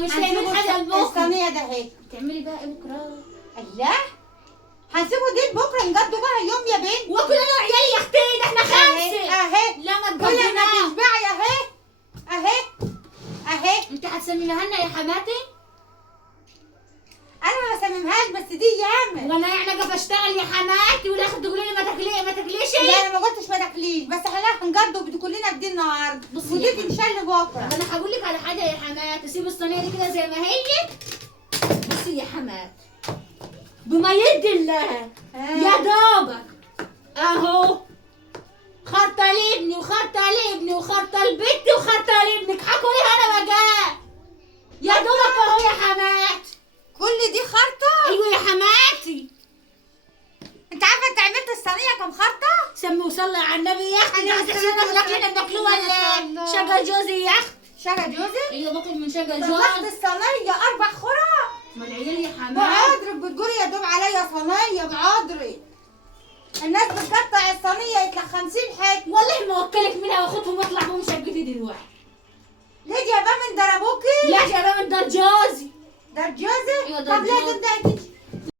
مش تعملي حاجه لبكره. الصينيه ده اهي. تعملي بقى ايه بكره؟ الله، هنسيبه دي لبكره نجدوا بقى يوم يا بنت. واكل انا وعيالي يا اختي، ده احنا خمسه. اهي لا ما كل ما تجدناش. تشبعي اهي اهي اهي. انت هتسميها لنا يا حماتي؟ انا ما بسممهاش بس دي ياما. وانا يعني اجي اشتغل يا حماتي ولا تقولي لي ما تاكليش؟ لا انا ما قلتش ما تاكليش، بس احنا هنجدوا بتاكلنا بدي النهارده بصي ودي يا حماتي. تنشل بكره. انا هقول لك على حاجه يا حماتي، سيب الصينيه دي كده زي ما هي. بصي يا حماتي، بما يرضي الله يا دوبك اهو خرطه لابني وخرطه لابني وخرطه لبنتي وخرطه لابنك، حكوا لي انا بقى يا دوبك اهو يا حماتي. كل دي خرطه؟ ايوه يا حماتي. انت عارفه انت عملت الصينيه كام خرطه؟ سمي وصلي على النبي يا اختي. عليه ده الصلاة احنا بناكلنا بناكلوه ولا شجر جوزي يا اختي؟ شجر جوزي؟ ايوه باكل من شجر طلعت جوز. الصينيه 4 خرط. ما العيال يا حماتي. بعذرك بتقولي يا دوب عليا صينيه بعذرك. الناس بتقطع الصينيه يطلع 50 حته. والله ما وكلك منها واخدهم واطلع بهم شقتي دلوقتي. ليه يا بابا من ضربوكي؟ لا يا بابا من دار جوزي. ده جوزي؟ ايوه ده طب لازم ده